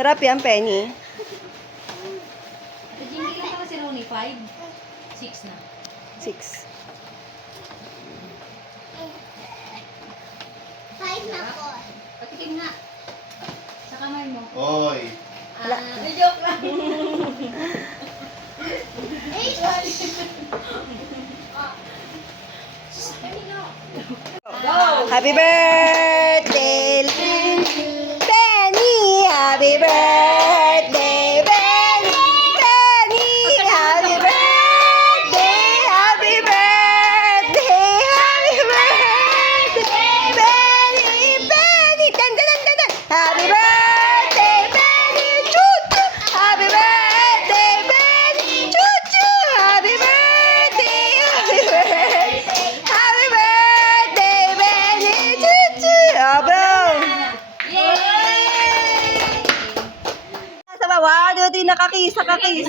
Sarap yan, Penny. Hindi ka kasi Ronnie, 5? 6 na. 6. 5 na po. Patikim nga. Sa kamay mo. Oy. Joke lang. Happy birthday, Penny! Happy birthday, Penny! Penny! Happy birthday! Happy birthday! Happy birthday, Penny! Penny! Dan, dan, dan, dan, dan. Happy birthday, Penny! Choo-choo! Happy birthday, Penny! Choo-choo! Happy birthday! Happy birthday! Happy birthday, Penny! Choo-choo! Oh, bro! Yay! Sa bawah, di nakakisa. Penny.